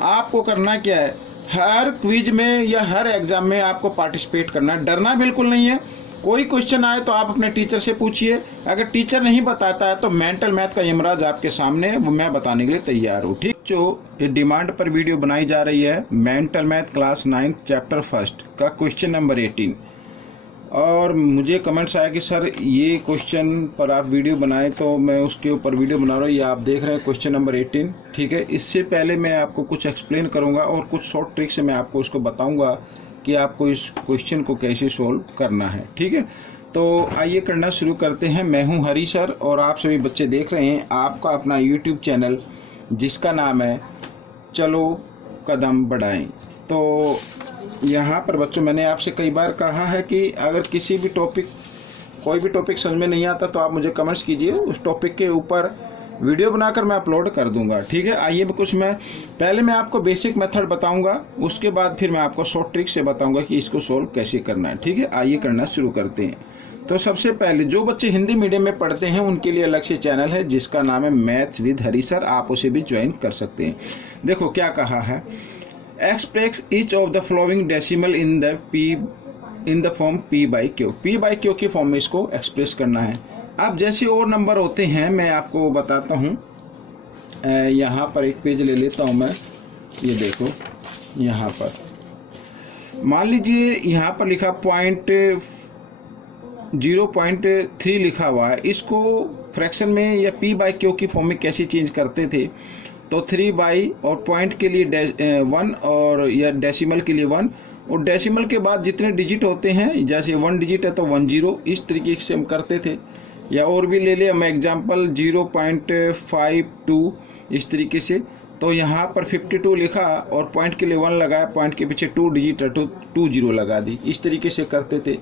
आपको करना क्या है, हर क्विज में या हर एग्जाम में आपको पार्टिसिपेट करना है, डरना बिल्कुल नहीं है। कोई क्वेश्चन आए तो आप अपने टीचर से पूछिए, अगर टीचर नहीं बताता है तो मेंटल मैथ का यमराज आपके सामने है, वो मैं बताने के लिए तैयार हूँ। ठीक, जो डिमांड पर वीडियो बनाई जा रही है मेंटल मैथ क्लास 9 चैप्टर 1 का क्वेश्चन नंबर 18, और मुझे कमेंट्स आया कि सर ये क्वेश्चन पर आप वीडियो बनाएं, तो मैं उसके ऊपर वीडियो बना रहा हूँ। ये आप देख रहे हैं क्वेश्चन नंबर 18। ठीक है, इससे पहले मैं आपको कुछ एक्सप्लेन करूँगा और कुछ शॉर्ट ट्रिक से मैं आपको उसको बताऊँगा कि आपको इस क्वेश्चन को कैसे सोल्व करना है। ठीक है, तो आइए करना शुरू करते हैं। मैं हूँ हरी सर और आप सभी बच्चे देख रहे हैं आपका अपना यूट्यूब चैनल जिसका नाम है चलो कदम बढ़ाएं। तो यहाँ पर बच्चों मैंने आपसे कई बार कहा है कि अगर किसी भी कोई भी टॉपिक समझ में नहीं आता तो आप मुझे कमेंट्स कीजिए, उस टॉपिक के ऊपर वीडियो बनाकर मैं अपलोड कर दूंगा। ठीक है, आइए पहले मैं आपको बेसिक मेथड बताऊंगा, उसके बाद फिर मैं आपको शॉर्ट ट्रिक से बताऊंगा कि इसको सोल्व कैसे करना है। ठीक है, आइए करना शुरू करते हैं। तो सबसे पहले जो बच्चे हिंदी मीडियम में पढ़ते हैं उनके लिए अलग से चैनल है जिसका नाम है मैथ्स विद हरी सर, आप उसे भी ज्वाइन कर सकते हैं। देखो क्या कहा है, express each of the following decimal in the form P by Q की फॉर्म में इसको एक्सप्रेस करना है। अब जैसे और नंबर होते हैं मैं आपको बताता हूँ। यहाँ पर एक पेज ले लेता हूँ मैं, ये देखो यहाँ पर मान लीजिए यहाँ पर लिखा 0.3 लिखा हुआ है, इसको फ्रैक्शन में या पी बाई क्यू की फॉर्म में कैसे चेंज करते थे, तो 3 बाई और पॉइंट के लिए 1 और या डेसिमल के लिए 1, और डेसिमल के बाद जितने डिजिट होते हैं जैसे 1 डिजिट है तो 10, इस तरीके से हम करते थे। या और भी ले ले हम एग्जांपल 0.52 इस तरीके से, तो यहाँ पर 52 लिखा और पॉइंट के लिए 1 लगाया, पॉइंट के पीछे 2 डिजिट है तो 20 लगा दी, इस तरीके से करते थे।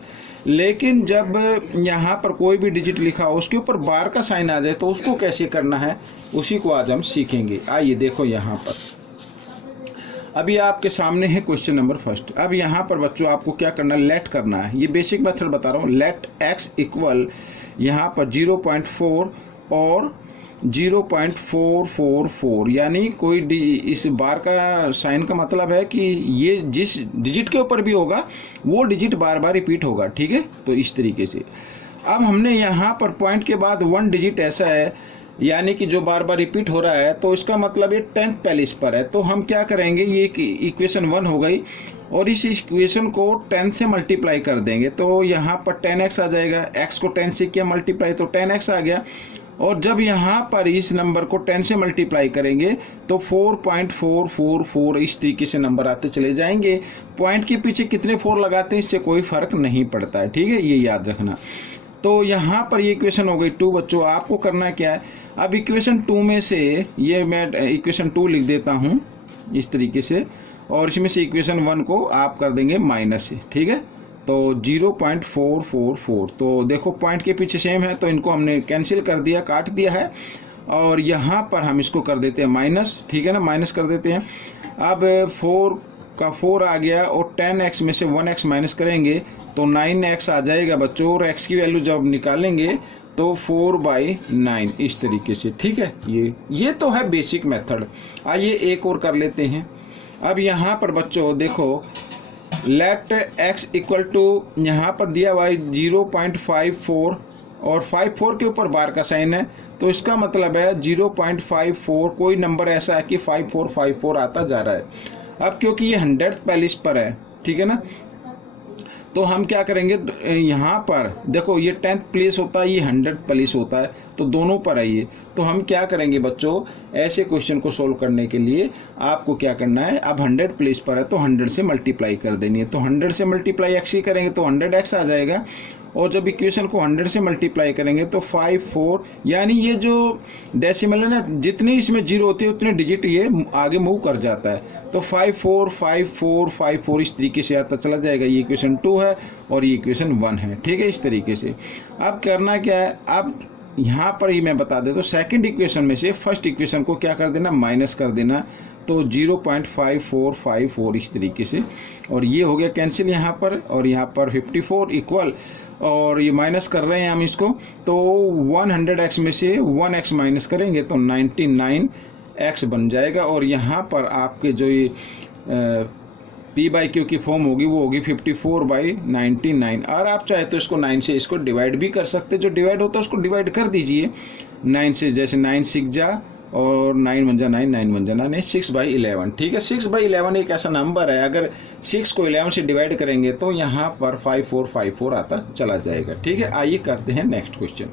लेकिन जब यहाँ पर कोई भी डिजिट लिखा हो उसके ऊपर बार का साइन आ जाए तो उसको कैसे करना है उसी को आज हम सीखेंगे। आइए देखो यहाँ पर अभी आपके सामने है क्वेश्चन नंबर 1। अब यहाँ पर बच्चों आपको क्या करना है, लेट करना है। ये बेसिक मेथड बता रहा हूँ। लेट एक्स इक्वल यहाँ पर 0.4 और 0.444, यानी कोई इस बार का साइन का मतलब है कि ये जिस डिजिट के ऊपर भी होगा वो डिजिट बार बार रिपीट होगा। ठीक है, तो इस तरीके से अब हमने यहाँ पर पॉइंट के बाद 1 डिजिट ऐसा है यानी कि जो बार बार रिपीट हो रहा है, तो इसका मतलब ये 10th प्लेस पर है। तो हम क्या करेंगे, ये इक्वेशन 1 हो गई और इस इक्वेशन को 10 से मल्टीप्लाई कर देंगे, तो यहाँ पर 10x आ जाएगा। x को 10 से किया मल्टीप्लाई तो 10x आ गया, और जब यहाँ पर इस नंबर को 10 से मल्टीप्लाई करेंगे तो 4.444 इस तरीके से नंबर आते चले जाएंगे। पॉइंट के पीछे कितने 4 लगाते हैं इससे कोई फर्क नहीं पड़ता है। ठीक है, ये याद रखना। तो यहाँ पर ये इक्वेशन हो गई 2। बच्चों आपको करना क्या है, अब इक्वेशन 2 में से ये मैं इक्वेशन 2 लिख देता हूँ इस तरीके से, और इसमें से इक्वेशन 1 को आप कर देंगे माइनस। ठीक है, तो 0.444, तो देखो पॉइंट के पीछे सेम है तो इनको हमने कैंसिल कर दिया, काट दिया है, और यहाँ पर हम इसको कर देते हैं माइनस। ठीक है ना, माइनस कर देते हैं। अब 4 का 4 आ गया और 10x में से 1x माइनस करेंगे तो 9x आ जाएगा बच्चों, और x की वैल्यू जब निकालेंगे तो 4/9 इस तरीके से। ठीक है, ये तो है बेसिक मेथड। आइए एक और कर लेते हैं। अब यहाँ पर बच्चों देखो लेट x इक्वल टू यहाँ पर दिया हुआ 0.54 और 54 के ऊपर बार का साइन है, तो इसका मतलब है 0.54 कोई नंबर ऐसा है कि 5454 आता जा रहा है। अब क्योंकि ये 100th प्लेस पर है, ठीक है ना, तो हम क्या करेंगे, यहाँ पर देखो ये 10th प्लेस होता है, ये 100th प्लेस होता है, तो दोनों पर है ये। तो हम क्या करेंगे बच्चों, ऐसे क्वेश्चन को सोल्व करने के लिए आपको क्या करना है, अब 100 प्लेस पर है तो 100 से मल्टीप्लाई कर देनी है। तो 100 से मल्टीप्लाई x ही करेंगे तो 100x आ जाएगा, और जब इक्वेशन को 100 से मल्टीप्लाई करेंगे तो 54, यानी ये जो डेसिमल है ना, जितनी इसमें जीरो होती है उतने डिजिट ये आगे मूव कर जाता है, तो 545454 इस तरीके से आता चला जाएगा। ये इक्वेशन 2 है और ये इक्वेशन 1 है। ठीक है, इस तरीके से। अब करना क्या है, अब यहाँ पर ही मैं बता देता हूँ, सेकंड इक्वेशन में से फर्स्ट इक्वेशन को क्या कर देना, माइनस कर देना, तो 0.5454 इस तरीके से, और ये हो गया कैंसिल यहाँ पर, और यहाँ पर 54 इक्वल, और ये माइनस कर रहे हैं हम इसको, तो 100x में से 1x माइनस करेंगे तो 99 x बन जाएगा। और यहाँ पर आपके जो ये पी बाई क्यू की फॉर्म होगी वो होगी 54/99। और आप चाहे तो इसको 9 से इसको डिवाइड भी कर सकते, जो डिवाइड होता है उसको डिवाइड कर दीजिए 9 से, जैसे 9 6 जा और 9 1 जा 9, 9 1 जा 9, 6/11। ठीक है, 6/11 एक ऐसा नंबर है, अगर 6 को 11 से डिवाइड करेंगे तो यहाँ पर 5454 आता चला जाएगा। ठीक है, आइए करते हैं नेक्स्ट क्वेश्चन।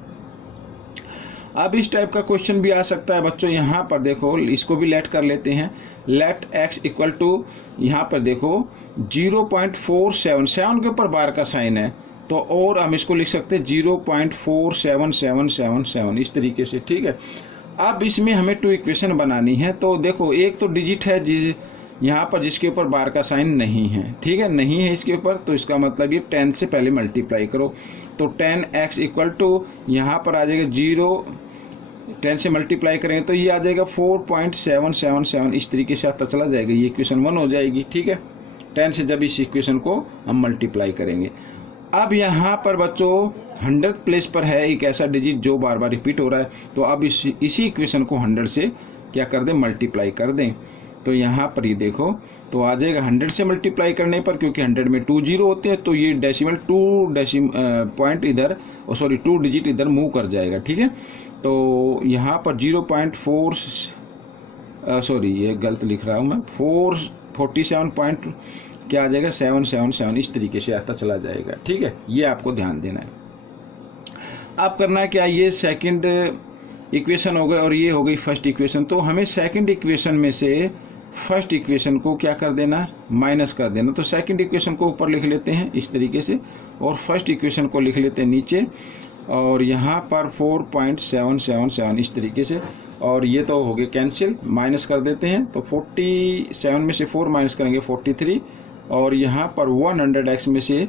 अब इस टाइप का क्वेश्चन भी आ सकता है बच्चों। यहाँ पर देखो, इसको भी लेट कर लेते हैं। लेट x इक्वल टू, यहाँ पर देखो 0.477 के ऊपर बार का साइन है, तो और हम इसको लिख सकते हैं 0.47777 इस तरीके से। ठीक है, अब इसमें हमें 2 इक्वेशन बनानी है। तो देखो, एक तो डिजिट है यहाँ पर जिसके ऊपर बार का साइन नहीं है। ठीक है, नहीं है इसके ऊपर, तो इसका मतलब ये 10 से पहले मल्टीप्लाई करो। तो 10x इक्वल टू, यहाँ पर आ जाएगा 10 से मल्टीप्लाई करेंगे तो ये आ जाएगा 4.777 इस तरीके से आता चला जाएगा। ये इक्वेशन 1 हो जाएगी। ठीक है, 10 से जब इस इक्वेशन को हम मल्टीप्लाई करेंगे। अब यहाँ पर बच्चों 100 प्लेस पर है एक ऐसा डिजिट जो बार बार रिपीट हो रहा है, तो अब इसी इक्वेशन को 100 से क्या कर दें, मल्टीप्लाई कर दें। तो यहाँ पर ये देखो, तो आ जाएगा 100 से मल्टीप्लाई करने पर, क्योंकि 100 में 2 जीरो होते हैं, तो ये डेसिमल 2 पॉइंट इधर, सॉरी 2 डिजिट इधर मूव कर जाएगा। ठीक है, तो यहाँ पर 0.4 सॉरी ये गलत लिख रहा हूँ मैं, 447 पॉइंट क्या आ जाएगा 777 इस तरीके से आता चला जाएगा। ठीक है, ये आपको ध्यान देना है। अब करना है क्या, ये सेकंड इक्वेशन हो गई और ये हो गई फर्स्ट इक्वेशन। तो हमें सेकंड इक्वेशन में से फर्स्ट इक्वेशन को क्या कर देना, माइनस कर देना। तो सेकंड इक्वेशन को ऊपर लिख लेते हैं इस तरीके से, और फर्स्ट इक्वेशन को लिख लेते हैं नीचे, और यहाँ पर 4.777 इस तरीके से, और ये तो हो गए कैंसिल, माइनस कर देते हैं। तो 47 में से 4 माइनस करेंगे 43, और यहाँ पर 100x में से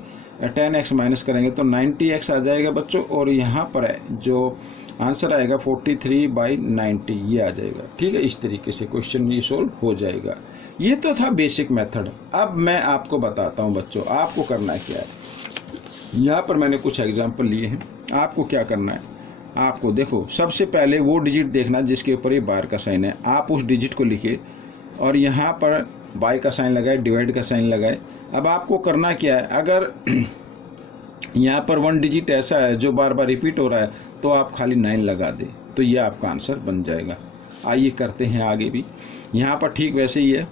10x माइनस करेंगे तो 90x आ जाएगा बच्चों। और यहाँ पर है जो आंसर आएगा 43/90 ये आ जाएगा। ठीक है, इस तरीके से क्वेश्चन ये सोल्व हो जाएगा। ये तो था बेसिक मेथड। अब मैं आपको बताता हूँ बच्चों, आपको करना क्या है। यहाँ पर मैंने कुछ एग्जाम्पल लिए हैं। आपको क्या करना है, आपको देखो सबसे पहले वो डिजिट देखना जिसके ऊपर ये बार का साइन है, आप उस डिजिट को लिखे और यहाँ पर बाय का साइन लगाए, डिवाइड का साइन लगाए। अब आपको करना क्या है, अगर यहाँ पर 1 डिजिट ऐसा है जो बार बार रिपीट हो रहा है तो आप खाली 9 लगा दें, तो ये आपका आंसर बन जाएगा। आइए करते हैं आगे भी। यहाँ पर ठीक वैसे ही है,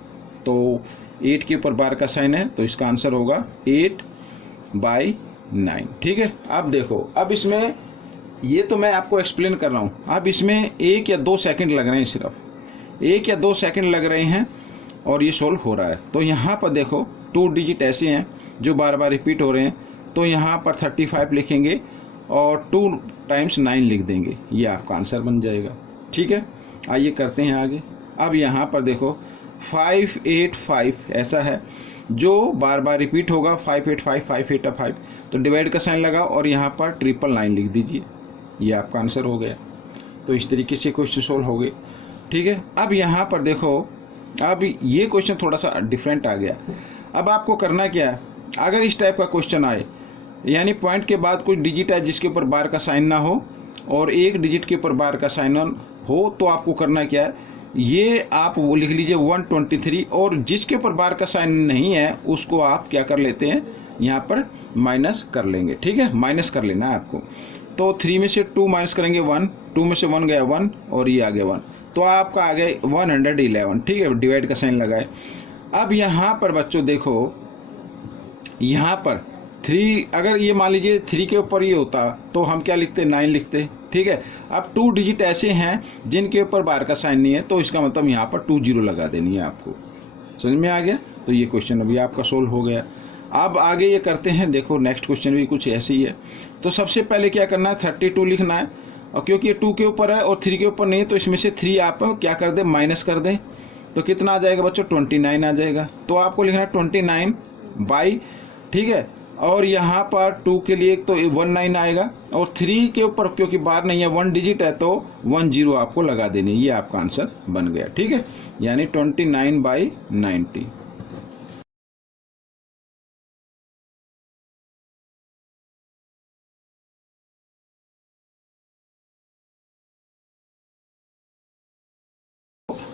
तो 8 के ऊपर बार का साइन है तो इसका आंसर होगा 8/9। ठीक है, अब देखो, अब इसमें ये तो मैं आपको एक्सप्लेन कर रहा हूँ, अब इसमें 1 या 2 सेकंड लग रहे हैं, सिर्फ 1 या 2 सेकंड लग रहे हैं और ये सोल्व हो रहा है। तो यहाँ पर देखो 2 डिजिट ऐसे हैं जो बार बार रिपीट हो रहे हैं, तो यहाँ पर 35 लिखेंगे और 2 टाइम्स 9 लिख देंगे, ये आपका आंसर बन जाएगा। ठीक है, आइए करते हैं आगे। अब यहाँ पर देखो 585 ऐसा है जो बार बार रिपीट होगा, 585 585, तो डिवाइड का साइन लगाओ और यहाँ पर 999 लिख दीजिए, ये आपका आंसर हो गया। तो इस तरीके से क्वेश्चन सोल्व हो गए। ठीक है, अब यहाँ पर देखो, अब ये क्वेश्चन थोड़ा सा डिफरेंट आ गया। अब आपको करना क्या है, अगर इस टाइप का क्वेश्चन आए, यानी पॉइंट के बाद कुछ डिजिट है जिसके ऊपर बार का साइन ना हो और एक डिजिट के ऊपर बार का साइन हो, तो आपको करना क्या है, ये आप वो लिख लीजिए 123, और जिसके ऊपर बार का साइन नहीं है उसको आप क्या कर लेते हैं, यहाँ पर माइनस कर लेंगे। ठीक है, माइनस कर लेना है आपको। तो 3 में से 2 माइनस करेंगे 1, 2 में से 1 गया 1 और ये आ गया 1, तो आपका आ गया 111। ठीक है, डिवाइड का साइन लगाए। अब यहाँ पर बच्चों देखो, यहाँ पर 3, अगर ये मान लीजिए 3 के ऊपर ये होता तो हम क्या लिखते, 9 लिखते। ठीक है, अब 2 डिजिट ऐसे हैं जिनके ऊपर बार का साइन नहीं है, तो इसका मतलब यहाँ पर 20 लगा देनी है आपको। समझ में आ गया? तो ये क्वेश्चन अभी आपका सोल्व हो गया। अब आगे ये करते हैं, देखो नेक्स्ट क्वेश्चन भी कुछ ऐसे ही है। तो सबसे पहले क्या करना है, 32 लिखना है, और क्योंकि ये 2 के ऊपर है और 3 के ऊपर नहीं है तो इसमें से 3 आप क्या कर दें, माइनस कर दें। तो कितना आ जाएगा बच्चों, 29 आ जाएगा। तो आपको लिखना है 29/, ठीक है, और यहाँ पर 2 के लिए तो 19 आएगा, और 3 के ऊपर क्योंकि बार नहीं है 1 डिजिट है तो 10 आपको लगा देनी, ये आपका आंसर बन गया। ठीक है, यानी 29/90।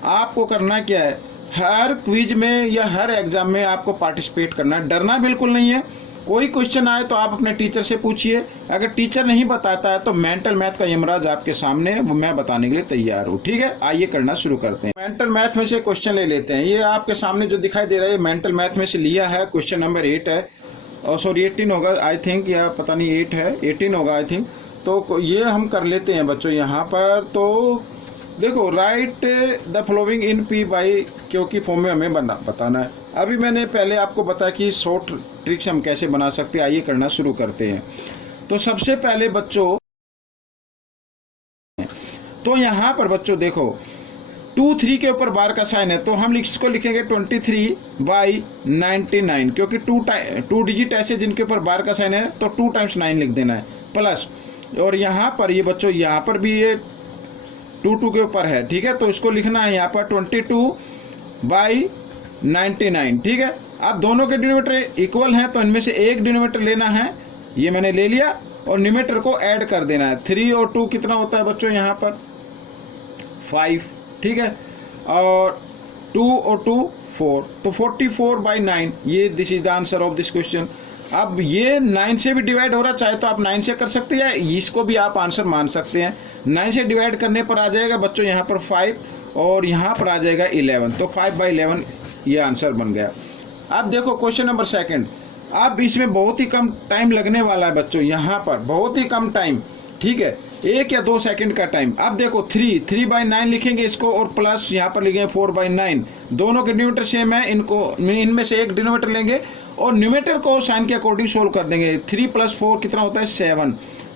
आपको करना क्या है, हर क्विज में या हर एग्जाम में आपको पार्टिसिपेट करना है, डरना बिल्कुल नहीं है। कोई क्वेश्चन आए तो आप अपने टीचर से पूछिए, अगर टीचर नहीं बताता है तो मेंटल मैथ का यमराज आपके सामने है, वो मैं बताने के लिए तैयार हूँ। ठीक है, आइए करना शुरू करते हैं। मेंटल मैथ में से क्वेश्चन ले लेते हैं। ये आपके सामने जो दिखाई दे रहा है मेंटल मैथ में से लिया है, क्वेश्चन नंबर 8 है, और सॉरी 18 होगा आई थिंक, या पता नहीं 8 है, 18 होगा आई थिंक। तो ये हम कर लेते हैं बच्चों यहाँ पर। तो देखो, right the following in P by Q की फॉर्म में हमें बताना है। अभी मैंने पहले आपको बताया कि शॉर्ट ट्रिक से हम कैसे बना सकते हैं, आइए करना शुरू करते हैं। तो सबसे पहले बच्चों, तो यहाँ पर बच्चों देखो 2 3 के ऊपर बार का साइन है, तो हम इसको लिखेंगे 23/99, क्योंकि 2 डिजिट ऐसे जिनके ऊपर बार का साइन है, तो 2 टाइम्स 9 लिख देना है प्लस। और यहाँ पर ये बच्चों यहाँ पर भी ये 2 के ऊपर है, ठीक है, तो इसको लिखना है यहाँ पर 22/99, ठीक है। अब दोनों के डिनोमिनेटर इक्वल हैं, तो इनमें से एक डिनोमिनेटर लेना है, ये मैंने ले लिया, और न्यूमरेटर को ऐड कर देना है। 3 और 2 कितना होता है बच्चों यहाँ पर 5, ठीक है, और 2 और 2 4, तो 44/9, ये this is the answer of this question. अब ये 9 से भी डिवाइड हो रहा, चाहे तो आप 9 से कर सकते हैं, या इसको भी आप आंसर मान सकते हैं। 9 से डिवाइड करने पर आ जाएगा बच्चों यहाँ पर 5, और यहाँ पर आ जाएगा 11, तो 5/11 ये आंसर बन गया। अब देखो क्वेश्चन नंबर 2, अब इसमें बहुत ही कम टाइम लगने वाला है बच्चों, यहाँ पर बहुत ही कम टाइम, ठीक है, 1 या 2 सेकंड का टाइम। अब देखो 3/9 लिखेंगे इसको, और प्लस यहाँ पर लिखेंगे 4/9, दोनों के डिनोमिनेटर सेम है, इनमें से एक डिनोमिनेटर लेंगे और न्यूमरेटर को साइन के अकॉर्डिंग सोल्व कर देंगे। 3 + 4 कितना होता है 7।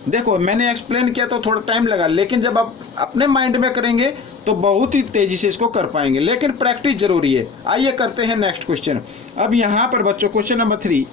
देखो मैंने एक्सप्लेन किया तो थोड़ा टाइम लगा, लेकिन जब आप अपने माइंड में करेंगे तो बहुत ही तेजी से इसको कर पाएंगे, लेकिन प्रैक्टिस जरूरी है। आइए करते हैं नेक्स्ट क्वेश्चन। अब यहाँ पर बच्चों क्वेश्चन नंबर 3,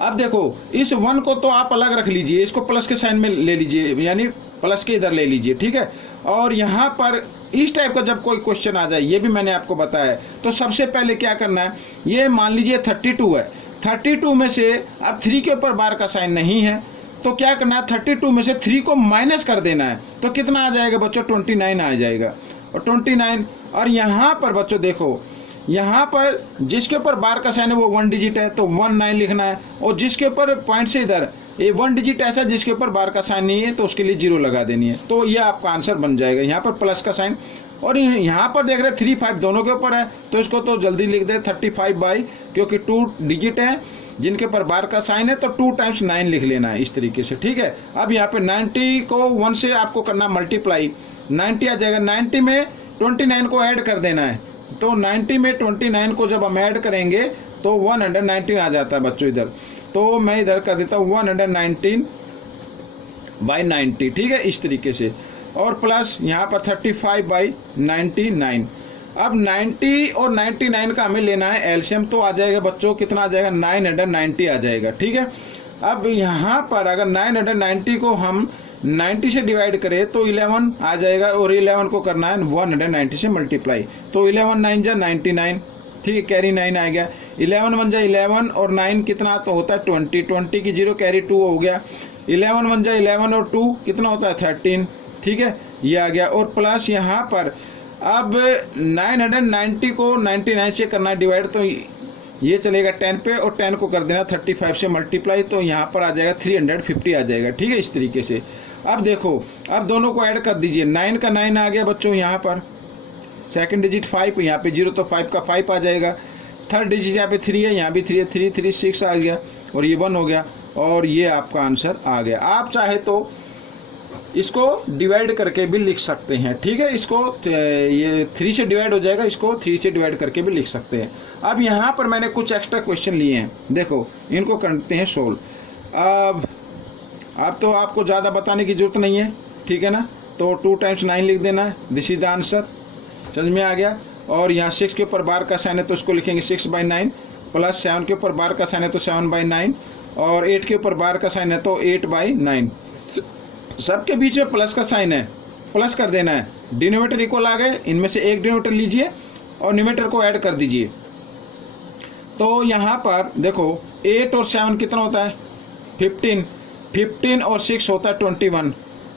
अब देखो इस 1 को तो आप अलग रख लीजिए, इसको प्लस के साइन में ले लीजिए, यानी प्लस के इधर ले लीजिए, ठीक है। और यहाँ पर इस टाइप का जब कोई क्वेश्चन आ जाए, ये भी मैंने आपको बताया, तो सबसे पहले क्या करना है, ये मान लीजिए 32 है, 32 में से अब 3 के ऊपर बार का साइन नहीं है, तो क्या करना है, 32 में से 3 को माइनस कर देना है, तो कितना आ जाएगा बच्चों 29 आ जाएगा, और 29। और यहाँ पर बच्चों देखो, यहाँ पर जिसके ऊपर बार का साइन है वो 1 डिजिट है, तो 19 लिखना है, और जिसके ऊपर पॉइंट से इधर ये 1 डिजिट ऐसा जिसके ऊपर बार का साइन नहीं है, तो उसके लिए 0 लगा देनी है, तो ये आपका आंसर बन जाएगा। यहाँ पर प्लस का साइन, और यहाँ पर देख रहे 3 5 दोनों के ऊपर है, तो इसको तो जल्दी लिख दे 35/, क्योंकि 2 डिजिट है जिनके ऊपर बार का साइन है, तो 2 टाइम्स 9 लिख लेना है इस तरीके से, ठीक है। अब यहाँ पे 90 को 1 से आपको करना मल्टीप्लाई, 90 आ जाएगा, 90 में 29 को ऐड कर देना है, तो 90 में 29 को जब हम ऐड करेंगे तो 119 आ जाता है बच्चों इधर, तो मैं इधर कर देता हूँ 119/90, ठीक है, इस तरीके से, और प्लस यहाँ पर 35/99। अब 90 और 99 का हमें लेना है एलसीएम, तो आ जाएगा बच्चों कितना आ जाएगा 990 आ जाएगा, ठीक है। अब यहाँ पर अगर 990 को हम 90 से डिवाइड करें तो 11 आ जाएगा, और 11 को करना है 190 से मल्टीप्लाई, तो 11 9 जा 99, ठीक है, कैरी 9 आ गया, 11 1 जा 11, और 9 कितना तो होता है 20, 20 की 0 कैरी 2 हो गया, 11 1 जा 11, और 2 कितना होता है 13, ठीक है, ये आ गया, और प्लस यहाँ पर अब 990 को 99 से करना है डिवाइड, तो ये चलेगा 10 पे, और 10 को कर देना 35 से मल्टीप्लाई, तो यहाँ पर आ जाएगा 350 आ जाएगा, ठीक है, इस तरीके से। अब देखो, अब दोनों को ऐड कर दीजिए, 9 का 9 आ गया बच्चों, यहाँ पर सेकंड डिजिट 5, यहाँ पे 0, तो 5 का 5 आ जाएगा, थर्ड डिजिट यहाँ पे 3 है, यहाँ भी 3 है, 3 3 6 आ गया, और ये 1 हो गया, और ये आपका आंसर आ गया। आप चाहे तो इसको डिवाइड करके भी लिख सकते हैं, ठीक है, इसको ये 3 से डिवाइड हो जाएगा, इसको 3 से डिवाइड करके भी लिख सकते हैं। अब यहाँ पर मैंने कुछ एक्स्ट्रा क्वेश्चन लिए हैं, देखो इनको करते हैं सोल्व। अब तो आपको ज़्यादा बताने की जरूरत नहीं है, ठीक है ना, तो 2 टाइम्स 9 लिख देना है, दिस इज द आंसर, समझ में आ गया। और यहाँ 6 के ऊपर बार का साइन है, तो उसको लिखेंगे 6/9, प्लस 7 के ऊपर बार का साइन है तो 7/9, और 8 के ऊपर बार का साइन है तो 8/9, सबके बीच में प्लस का साइन है, प्लस कर देना है, डिनोमिनेटर इक्वल आ गए, इनमें से एक डिनोमिनेटर लीजिए और न्यूमरेटर को ऐड कर दीजिए, तो यहाँ पर देखो 8 और 7 कितना होता है 15, 15 और 6 होता है 21,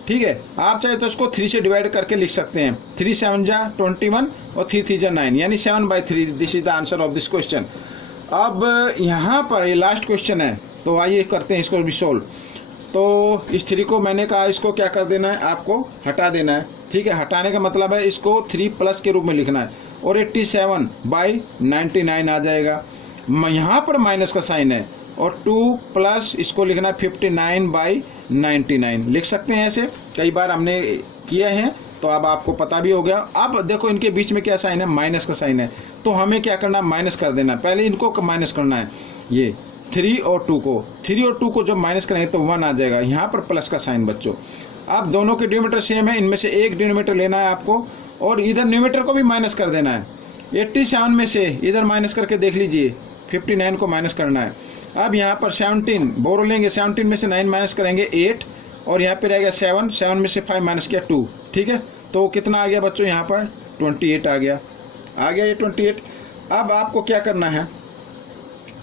ठीक है। आप चाहे तो इसको 3 से डिवाइड करके लिख सकते हैं। 3 7 जा 21 और 3 3 जा 9, यानी 7/3। This is the answer of this question. अब यहाँ पर ये लास्ट क्वेश्चन है, तो आइए करते हैं इसको भी सोल्व। तो इस 3 को मैंने कहा इसको क्या कर देना है, आपको हटा देना है। ठीक है, हटाने का मतलब है इसको 3 प्लस के रूप में लिखना है और 87/99 आ जाएगा। यहाँ पर माइनस का साइन है और 2 प्लस इसको लिखना है 59/99 लिख सकते हैं। ऐसे कई बार हमने किया है, तो अब आपको पता भी हो गया। अब देखो इनके बीच में क्या साइन है, माइनस का साइन है, तो हमें क्या करना है, माइनस कर देना है। पहले इनको माइनस करना है, ये 3 और 2 को, 3 और 2 को जब माइनस करेंगे तो 1 आ जाएगा। यहाँ पर प्लस का साइन बच्चों। अब दोनों के डिनोमिनेटर सेम है, इनमें से एक डिनोमिनेटर लेना है आपको और इधर न्यूमरेटर को भी माइनस कर देना है। 87 में से इधर माइनस करके देख लीजिए, 59 को माइनस करना है। अब यहाँ पर 17 बोरो लेंगे, 17 में से 9 माइनस करेंगे 8 और यहाँ पे रहेगा 7, 7 में से 5 माइनस किया 2। ठीक है, तो कितना आ गया बच्चों, यहाँ पर 28 आ गया ये 28। अब आपको क्या करना है,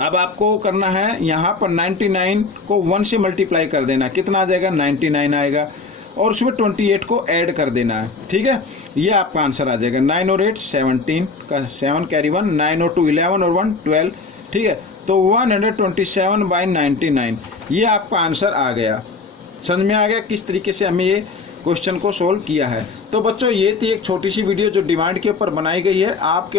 अब आपको करना है यहाँ पर 99 को 1 से मल्टीप्लाई कर देना। कितना आ जाएगा, 99 आएगा और उसमें 28 को ऐड कर देना है। ठीक है, ये आपका आंसर आ जाएगा। 9 और 8 17 का 7 कैरी 1, 9 और 2 11 और 1 12। ठीक है, तो 127/99 ये आपका आंसर आ गया। समझ में आ गया किस तरीके से हमें ये क्वेश्चन को सोल्व किया है। तो बच्चों ये थी एक छोटी सी वीडियो जो डिमांड के ऊपर बनाई गई है। आपके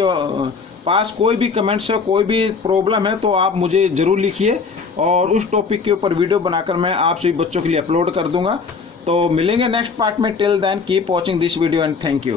पास कोई भी कमेंट्स है, कोई भी प्रॉब्लम है तो आप मुझे ज़रूर लिखिए और उस टॉपिक के ऊपर वीडियो बनाकर मैं आप सभी बच्चों के लिए अपलोड कर दूंगा। तो मिलेंगे नेक्स्ट पार्ट में। Till then keep watching this video and thank you.